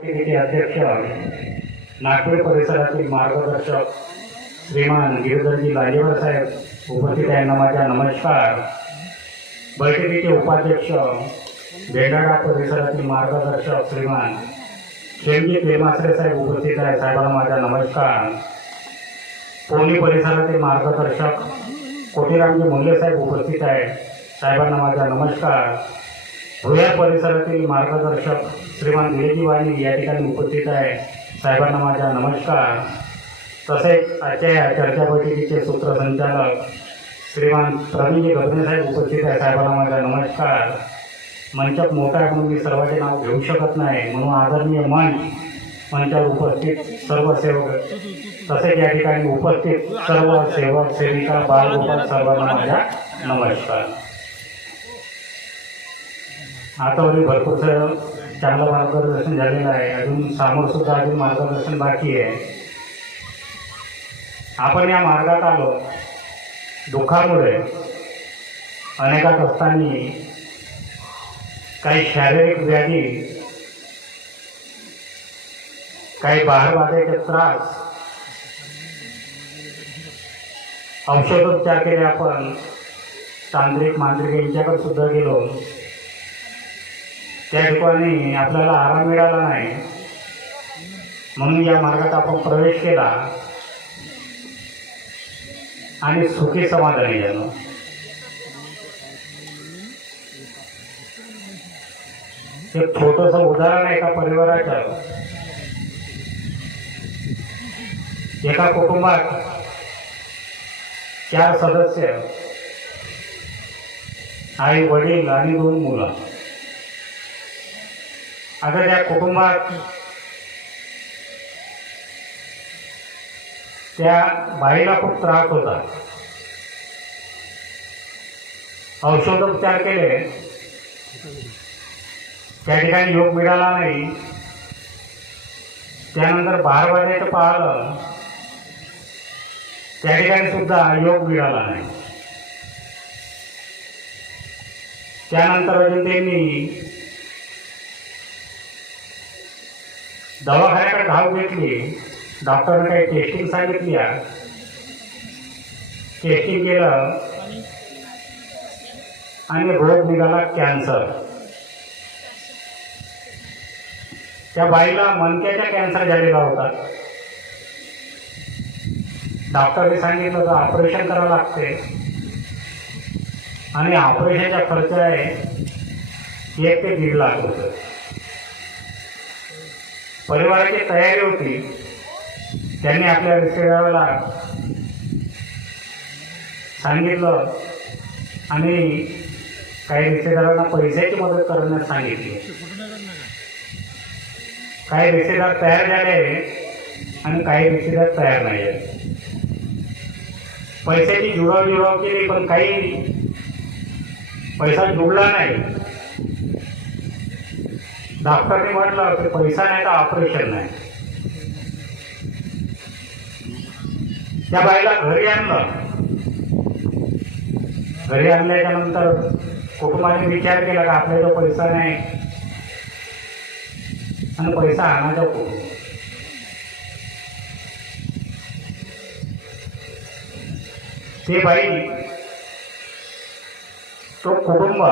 समितीचे अध्यक्ष नागपूर परिसरातील मार्गदर्शक श्रीमान गिरधरजी लाजेवर साहेब उपस्थित यांना माझा नमस्कार. बैठकीचे उपाध्यक्ष भेंडाडा परिसरातील मार्गदर्शक श्रीमान शेमजी पेमासरे साहेब उपस्थित आहे साहेबांना माझा नमस्कार. पोली परिसरातील मार्गदर्शक कोटीरामजी मुंडे साहेब उपस्थित आहे साहेबांना माझा नमस्कार. भुयार परिसरातील मार्गदर्शक श्रीमान गिरीजी वाहिनी या ठिकाणी उपस्थित आहे. साहेबांना माझा नमस्कार. तसेच आजच्या या चर्चा बैठकीचे सूत्रसंचालक श्रीमान प्रवीणजी गगने साहेब उपस्थित आहे. साहेबांना माझा नमस्कार. मंचात मोठा आहे म्हणून मी सर्वांचे नाव घेऊ शकत नाही म्हणून आदरणीय मंच मंचावर उपस्थित सर्व सेवक तसेच या ठिकाणी उपस्थित सर्व सेवक सेविका बालगोपाल सर्वांना माझा नमस्कार. आतावरील म्हणजे भरपूरसं चांगलं मार्गदर्शन झालेलं आहे. अजून सामोरसुद्धा अजून मार्गदर्शन बाकी आहे. आपण या मार्गात आलो. दुःखामुळे अनेकात असताना काही शारीरिक व्याधी काही बाहेरबाधेचे त्रास औषधोपचार केले आपण. तांत्रिक मांत्रिक यांच्याकडे सुद्धा गेलो. त्या ठिकाणी आपल्याला आराम मिळाला नाही. म्हणून या मार्गात आपण प्रवेश केला. आणि सुखी समाधानी झालो. एक छोटस उदाहरण आहे एका परिवाराचं. एका कुटुंबात चार सदस्य. आई वडील आणि दोन मुलं. आता त्या कुटुंबात त्या बाईला खूप त्रास होता. औषधोपचार केले. त्या ठिकाणी योग मिळाला नाही. त्यानंतर बाहेर पाहिलं. त्या ठिकाणी सुद्धा योग मिळाला नाही. त्यानंतर अजून त्यांनी दवाखान्याकडे धाव घेतली. डॉक्टरने काही टेस्टिंग सांगितली. टेस्टिंग केलं. आणि रोग निघाला कॅन्सर. त्या बाईला मनक्याचा कॅन्सर झालेला होता. डॉक्टरने सांगितलं तर ऑपरेशन करावं लागते. आणि ऑपरेशनचा खर्च आहे एक ते दीड लाख रुपये. परिवाराची तयारी होती. त्यांनी आपल्या रिश्तेदाराला सांगितलं आणि काही रिश्तेदारांना पैशाची मदत करण्यास सांगितली. काही रिश्तेदार तयार झाले आणि काही रिश्तेदार तयार नाही आहेत. पैशाची जुळाव जुळव केली पण काही पैसा जुळला नाही. डॉक्टरने म्हटलं की पैसा नाही तर ऑपरेशन नाही. त्या बाईला घरी आणलं. घरी आणल्याच्या नंतर कुटुंबाने विचार केला की आपल्याजवळ पैसा नाही. आणि पैसा आणायचा कुठून ते बाई तो कुटुंब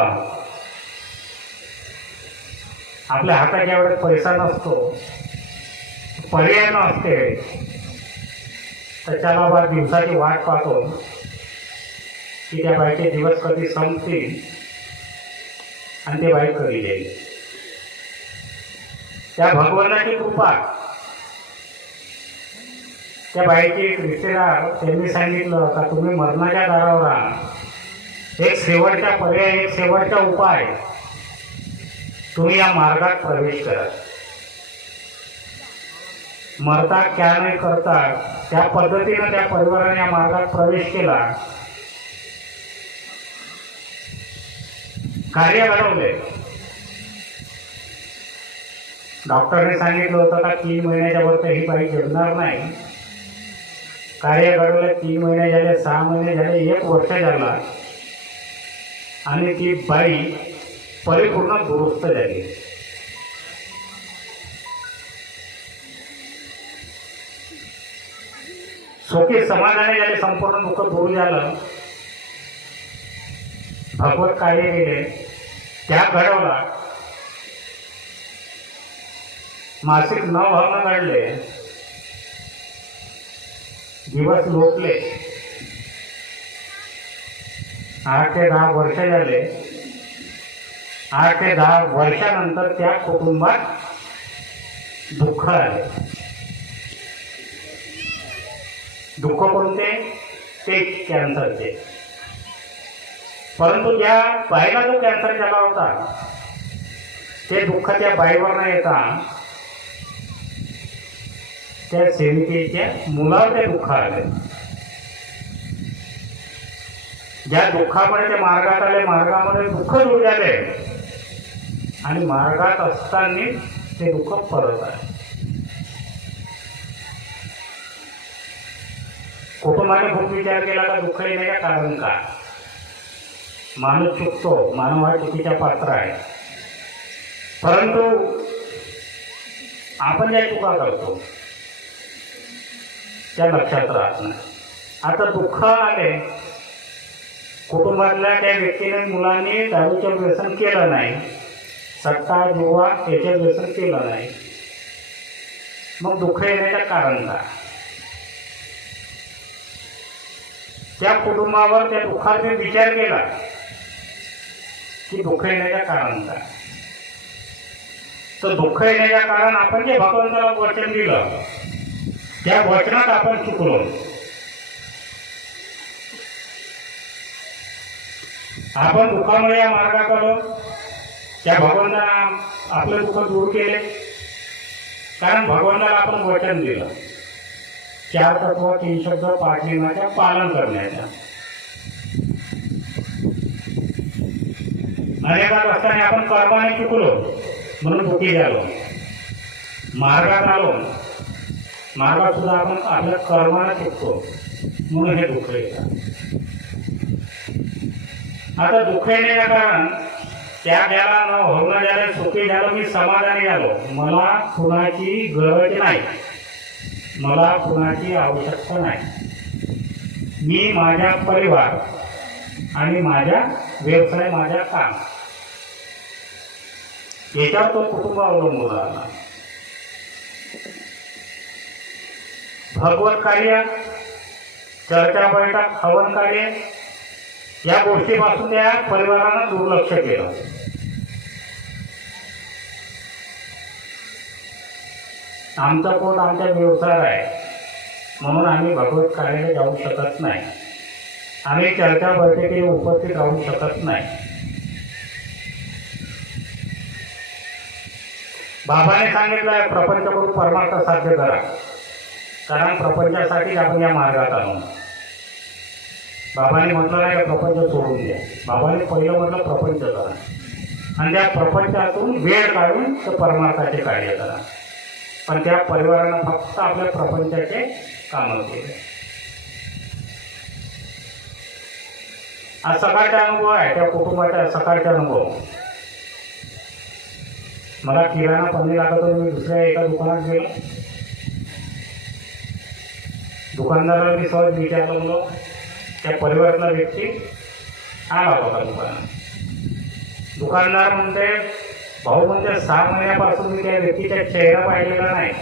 आपल्या हातात ज्यावेळेस पैसा नसतो पर्याय नसते. त्याच्याला बा दिवसाची वाट पाहतो. की त्या बाईचे दिवस कधी संपतील आणि ते बाई कधी जाईल त्या भगवानाची कृपा. त्या बाईचे एक रिश्तेदार त्यांनी सांगितलं का तुम्ही मरणाच्या दारावर आहात एक शेवटचा पर्याय एक शेवटचा उपाय. तुम्ही या मार्गात प्रवेश करा. मरता क्या नाही करता त्या पद्धतीनं त्या परिवाराने या मार्गात प्रवेश केला. कार्य घडवले डॉक्टरने सांगितलं होतं का तीन महिन्याच्या वर ही बाई जगणार नाही. कार्य घडवलं तीन महिने झाले सहा महिने झाले एक वर्ष झाला. आणि ती बाई परिपूर्ण दुरुस्त झाली सोपी समाधाने झाले संपूर्ण दुःख दूर झालं. भगवत कार्य केले त्या घडवला मासिक न भावना घडले. दिवस लोटले. आठ ते दहा वर्ष झाले. आठ ते दहा वर्षानंतर त्या कुटुंबात दुःख आले दुःख कोणते? ते कॅन्सरचे परंतु ज्या बाईला जो कॅन्सर झाला होता ते दुःख त्या बाईवर न येता त्या सेविकेच्या मुलावर ते दुःख आले ज्या दुःखामध्ये ते मार्गात आले मार्गामध्ये दुःख दूर झाले आणि मार्गात असताना ते दुःख परत आले. कुटुंबाने खूप विचार केला का दुःख येण्याचं कारण काय माणूस चुकतो मानव हा चुकीचा पात्र आहे. परंतु आपण ज्या चुका करतो त्या लक्षात राहत नाही. आता दुःख आले. कुटुंबातल्या त्या व्यक्तीने मुलांनी दारूचं व्यसन केलं नाही. सत्ता गोवा याचं व्यसन केलं नाही मग दुःख येण्याचं कारण काय? त्या कुटुंबावर त्या दुःखाने विचार केला की दुःख येण्याचं कारण काय? तर दुःख येण्याचं कारण आपण जे भगवंताला वचन दिलं त्या वचनात आपण चुकलो. आपण दुःखामुळे या मार्गाकडं त्या भगवंतानं आपलं दुःख दूर केले. कारण भगवंताला आपण वचन दिलं. चार तत्व तीन शब्द पाच पाठविण्याच्या पालन करण्याच्या. अनेका असताना आपण कर्माने चुकलो म्हणून दुःखी झालो. मार्गात आलो. मार्गात सुद्धा आपण आपल्या कर्माने चुकतो म्हणून हे दुःख येतात आता दुःख येण्याचं कारण त्या द्याला न होणं झालं सुखी झालं मी समाधानी झालो. मला कुणाची गरज नाही. मला कुणाची आवश्यकता नाही. मी माझ्या परिवार आणि माझ्या व्यवसाय माझ्या काम. याच्यावर तो कुटुंब अवलंबून राहिला भगवत कार्य चर्चा बैठक हवन कार्य या गोष्टीपासून त्या परिवारानं दुर्लक्ष केलं. आमचा पोट आमच्या व्यवसाय आहे. म्हणून आम्ही भगवत कार्याला जाऊ शकत नाही. आम्ही चर्चा बैठकीत उपस्थित राहू शकत नाही. बाबाने सांगितलं आहे प्रपंच करून परमार्थ साध्य करा. कारण प्रपंचासाठीच आपण या मार्गात आलो. बाबाने म्हटलं नाही प्रपंच सोडून द्या बाबाने पहिलं म्हटलं प्रपंच करा. आणि त्या प्रपंचातून वेळ काढून ते परमार्थाचे कार्य करा. पण त्या परिवारानं फक्त आपल्या प्रपंचाचे कामं केले. आज सकाळचा अनुभव आहे त्या कुटुंबाचा सकाळचा अनुभव. मला किराणा पन्नी लागत होती मी दुसऱ्या एका दुकानात गेलो. दुकानदाराला मी सहज विचारलं म्हणून त्या परिवारातला व्यक्ती आला होता दुकानात दुकानदार म्हणते भाऊ म्हणते सहा महिन्यापासून मी त्या व्यक्तीचा चेहरा पाहिलेला नाही.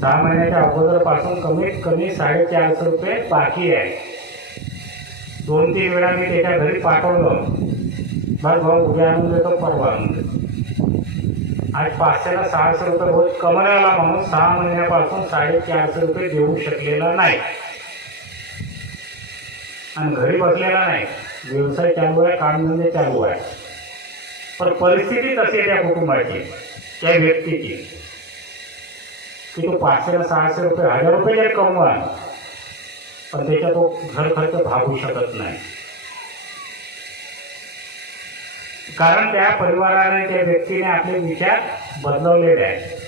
सहा महिन्याच्या अगोदरपासून कमीत कमी साडेचारशे रुपये बाकी आहे. दोन तीन वेळा मी त्याच्या घरी पाठवलं. बस भाऊ उद्या आणून देतो परवा आणून देतो. आज पाचशेला सहाशे रुपये रोज कमवण्याला म्हणून सहा महिन्यापासून साडेचारशे रुपये देऊ शकलेला नाही. आणि घरी बसलेला नाही. व्यवसाय चालू आहे कामधंदे चालू आहे. पण परिस्थिती तशी आहे त्या कुटुंबाची त्या व्यक्तीची. की तो पाचशेला सहाशे रुपये हजार रुपये जरी कमवा पण त्याच्या तो घर खर्च भागू शकत नाही. कारण त्या परिवाराने त्या व्यक्तीने आपले विचार बदलवलेले आहेत.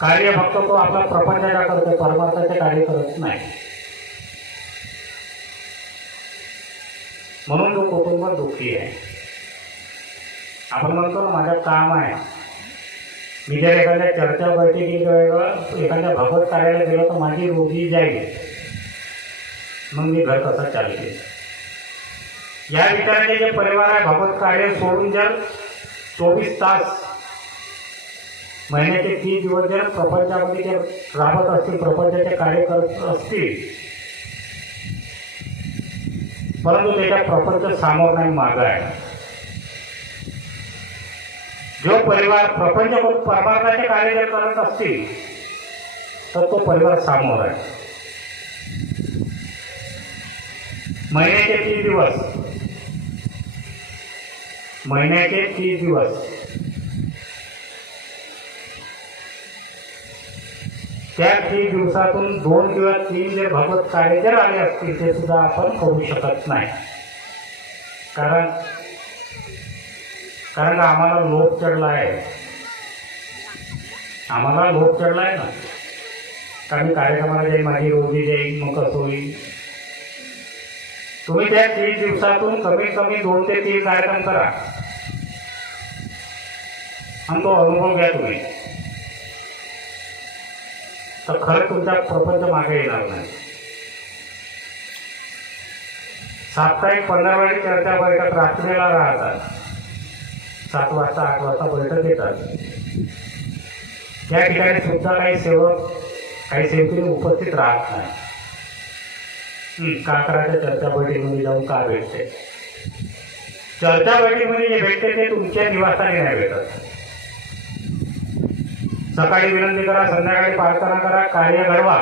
कार्य फक्त तो आपला प्रपंचाचा करतो परमार्थाचे कार्य करत नाही. म्हणून तो कुटुंबात दुःखी आहे. आपण म्हणतो ना माझं काम आहे. मी जर एखाद्या चर्चा बैठकी किंवा एखाद्या भगवत कार्याला गेलो तर माझी रोजी जाईल. मग मी घर कसं चालते या विचाराचे जे परिवार आहे भगवत कार्य सोडून जर चोवीस तास महिन्याचे तीन दिवस जर प्रपंचामध्ये जर राबत असतील प्रपंचाचे कार्य करत असतील परंतु त्याच्या प्रपंच सामोर नाही माग आहे. जो परिवार प्रपंच म्हणून परमार्थाचे कार्य जर करत असतील तर तो परिवार सामोर आहे. महिन्याचे तीस दिवस. महिन्याचे तीस दिवस. त्या तीन दिवसातून दोन किंवा तीन जर भगवत कार्य जर आले असतील ते सुद्धा आपण करू शकत नाही. कारण कारण आम्हाला लोभ चढला आहे आम्हाला लोभ चढला आहे ना. कारण कार्यक्रमाला जाईल माझी रोजी जाईल मग कसं होईल? तुम्ही त्या तीन दिवसातून कमीत कमी दोन ते तीन कार्यक्रम करा. आणि तो अनुभव घ्या तुम्ही. तर खरं तुमचा प्रपंच मागे येणार नाही. साप्ताहिक पंधरा वेळी चर्चा बैठक रात्रीला राहतात. सात वाजता आठ वाजता बैठक येतात. या ठिकाणी सुद्धा काही सेवक काही सेवकीने उपस्थित राहत नाही. काकराच्या चर्चा बैठकीमध्ये जाऊन का भेटते? चर्चा बैठकीमध्ये जे भेटते ते तुमच्या निवासाने नाही भेटत. सकाळी विनंती करा संध्याकाळी प्रार्थना करा कार्य घडवा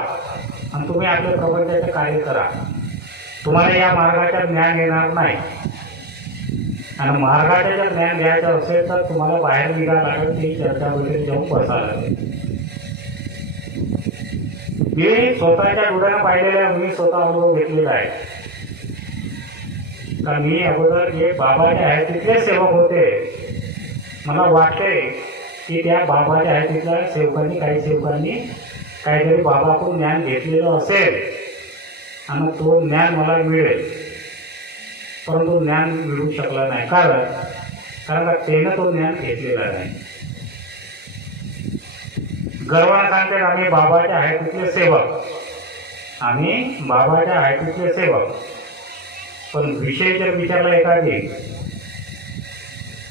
आणि तुम्ही आपल्या प्रपंचाचे कार्य करा. तुम्हाला या मार्गाचं ज्ञान येणार नाही. आणि मार्गाचं जर ज्ञान घ्यायचं असेल तर तुम्हाला बाहेर निघायला लागेल ती चर्चा वगैरे जाऊन बसायला लागेल. मी स्वतःच्या डोळ्यानं पाहिलेलं आहे मी स्वतः अनुभव घेतलेला आहे. कारण मी अगोदर जे बाबाचे आहेत तिथले सेवक होते. मला वाटते की त्या बाबाच्या आहे तिथल्या सेवकांनी काही सेवकांनी काहीतरी बाबाकडून ज्ञान घेतलेलं असेल आणि तो ज्ञान मला मिळेल. परंतु ज्ञान मिळू शकला नाही. कारण कारण का त्यानं तो ज्ञान घेतलेला नाही. गर्वानं सांगते आम्ही बाबाच्या आहे सेवक. आम्ही बाबाच्या आहे सेवक. पण विषय जर विचारला एखादी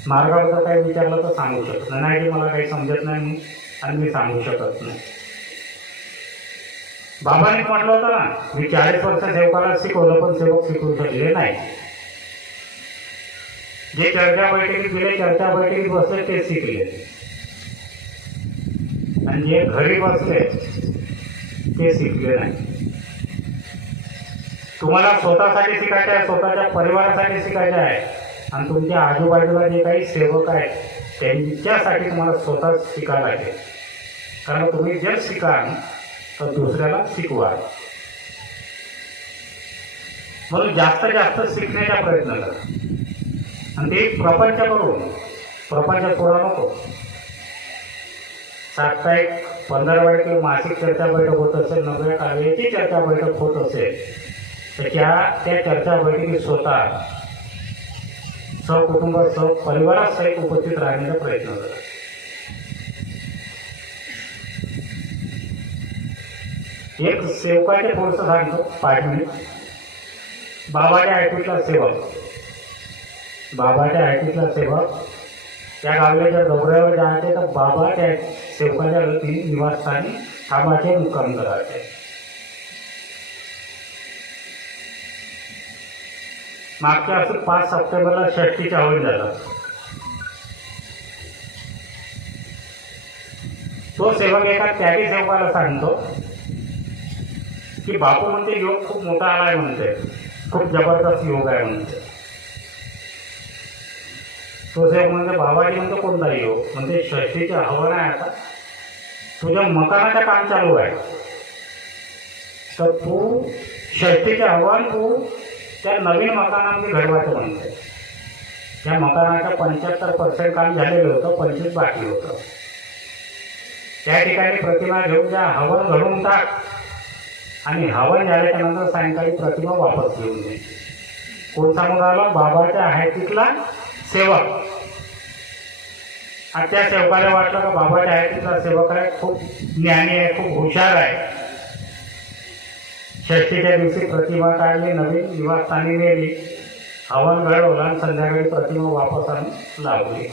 मार्गाबद्दल काही विचारलं तर सांगू शकत नाही. नाही की मला काही समजत नाही आणि मी सांगू शकत नाही. बाबांनी म्हटलं होतं ना मी चाळीस वर्ष सेवकाला शिकवलं पण सेवक शिकवू शकले नाही. जे चर्चा बैठकीत गेले चर्चा बैठकीत बसले ते शिकले. आणि जे घरी बसले ते शिकले नाही. तुम्हाला स्वतःसाठी शिकायचं आहे स्वतःच्या परिवारासाठी शिकायचं आहे. आणि तुमच्या आजूबाजूला जे काही सेवक आहेत त्यांच्यासाठी तुम्हाला स्वतः शिकायला लागेल. कारण तुम्ही जर शिकाल तर दुसऱ्याला शिकवा. म्हणून जास्त जास्त शिकण्याचा प्रयत्न करा. आणि ते प्रपंच करून प्रपंच थोडा नको. साप्ताहिक पंधरा वेळ किंवा मासिक चर्चा बैठक होत असेल नव्या कार्याची चर्चा बैठक होत असेल त्याच्या त्या चर्चा बैठकीत स्वतः सहकुटुंब सह परिवारासहित उपस्थित राहण्याचा प्रयत्न करा. एक सेवकाचे थोडंसं सांगतो पाच मिनिट. बाबाच्या आयटीतला सेवक. बाबाच्या आयटीतला सेवक. त्या गावल्या जर दौऱ्यावर जायचे तर बाबाच्या सेवकाच्या निवासस्थानी कामाचे मुक्काम करायचे. मागच्या असं पाच सप्टेंबरला षष्टीच्या हवन झाला. तो सेवक एका त्यागी सेवकाला सांगतो की बापू म्हणते योग खूप मोठा आला आहे म्हणते. खूप जबरदस्त योग आहे म्हणते. तो सेवक म्हणते बाबाजी म्हणतो कोणता योग? म्हणते षष्टीचे हवन आहे आता. तुझ्या मकानाचं काम चालू आहे. तर तू षष्टीचे हवन तू त्या नवीन मकानामध्ये घडवायचं म्हणते त्या मकानाचं पंच्याहत्तर पर्सेंट काम झालेलं होतं पंचवीस बाकी होतं. त्या ठिकाणी प्रतिमा घेऊन त्या हवन घडून टाक. आणि हवन झाल्याच्यानंतर सायंकाळी प्रतिमा वापस घेऊन दे कोण सांगून आला? बाबाच्या आहे सेवक. आणि त्या सेवकाला वाटलं का बाबाच्या आयतीचा सेवक आहे खूप ज्ञानी आहे खूप हुशार आहे. षष्टीच्या दिवशी प्रतिमा काढली नवीन निवासस्थानी नेली. हवन घडवलं आणि संध्याकाळी प्रतिमा वापस आणून लावली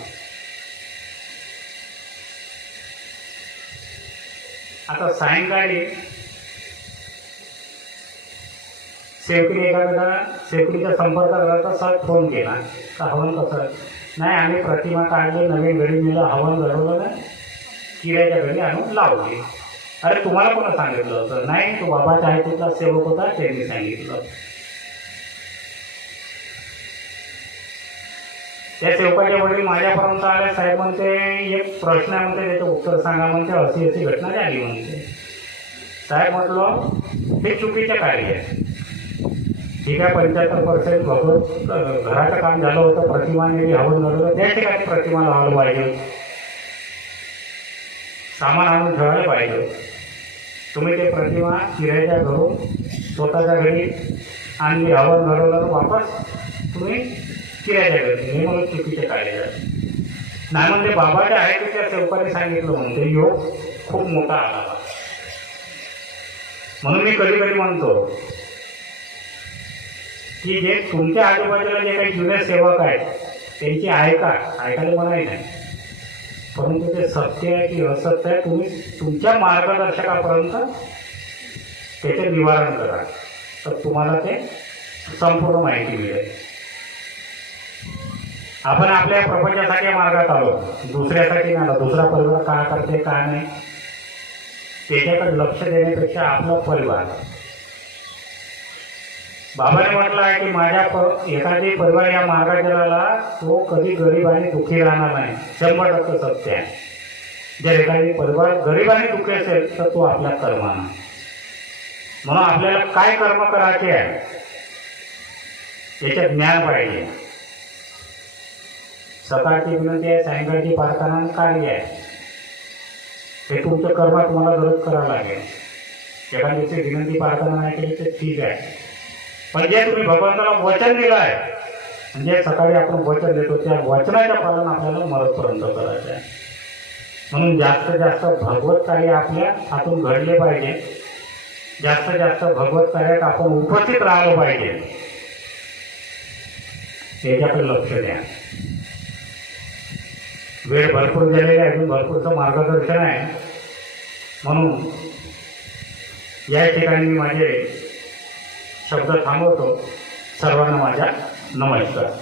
आता सायंकाळी शेवटी एखाद्या शेवटीच्या संपर्कात राहता सर फोन केला तर हवन कसं? नाही आम्ही प्रतिमा काढली नवीन घडी नेलं हवन घडवलं नाही किऱ्याच्या घरी आणून लावली. अरे तुम्हाला कोणा सांगितलं होतं? नाही तो बाबाच्या आयतीतला सेवक होता त्यांनी सांगितलं. त्या सेवकाचे वडील माझ्यापर्यंत आले साहेब म्हणते एक प्रश्न आहे म्हणते त्याचं उत्तर सांगा म्हणते अशी अशी घटना झाली म्हणते. साहेब म्हटलं हे चुकीचं कार्य आहे. ठीक आहे पंच्याहत्तर पर्सेंट भगवत घराचं काम झालं होतं प्रतिमाने हवं घडवलं त्या ठिकाणी प्रतिमा लावलं पाहिजे. सामान आणून ठेवायला पाहिजे. तुम्ही ते प्रतिमा किरायच्या घरून स्वतःच्या घरी आणि हवन घडवलं तर वापस तुम्ही किरायच्या घरी. हे म्हणून चुकीचे काढले. झाले नाही म्हणजे बाबाच्या आहे त्या सेवकाने सांगितलं म्हणते योग खूप मोठा आला म्हणून मी कधी कधी म्हणतो की जे तुमच्या आजूबाजूला जे काही जुने सेवक आहेत त्यांची ऐका ऐकायला मनाही नाही. परंतु ते सत्य आहे की असत्य आहे तुम्ही तुमच्या मार्गदर्शकापर्यंत त्याचे निवारण करा. तर तुम्हाला ते संपूर्ण माहिती मिळेल. आपण आपल्या प्रपंचासाठी मार्गात आलो. दुसऱ्यासाठी नाही आलो. दुसरा परिवार काय करते काय नाही? त्याच्याकडे लक्ष देण्यापेक्षा आपला परिवार. बाबाने म्हटलं आहे की माझ्या प एखादी परिवार या मार्गात तो कधी गरीब आणि दुःखी राहणार नाही. शंभर टक्के सत्य आहे. जर एखादी परिवार गरीब आणि दुःखी असेल तर तो आपल्या कर्मानं म्हणून आपल्याला काय कर्म करायचे आहे? याच्यात ज्ञान पाहिजे. सकाळची विनंती आहे सायंकाळची प्रार्थना कार्य आहे. हे तुमचं कर्म तुम्हाला गरज करावं लागेल. एका दिवशी विनंती प्रार्थना नाही केली तर ठीक आहे. म्हणजे, म्हणजे तुम्ही भगवंताला वचन दिलं आहे. म्हणजे सकाळी आपण वचन देतो त्या वचनाच्या पालन आपल्याला मरतपर्यंत करायचं आहे. म्हणून जास्त जास्त भगवत कार्य आपल्या हातून घडले पाहिजे. जास्त जास्त भगवत कार्यात आपण उपस्थित राहिलं पाहिजे. त्याच्याकडे लक्ष द्या. वेळ भरपूर झालेला आहे अजून भरपूरचं मार्गदर्शन आहे. म्हणून या ठिकाणी माझे शब्द थांबवतो. सर्वांना माझ्या नमस्कार.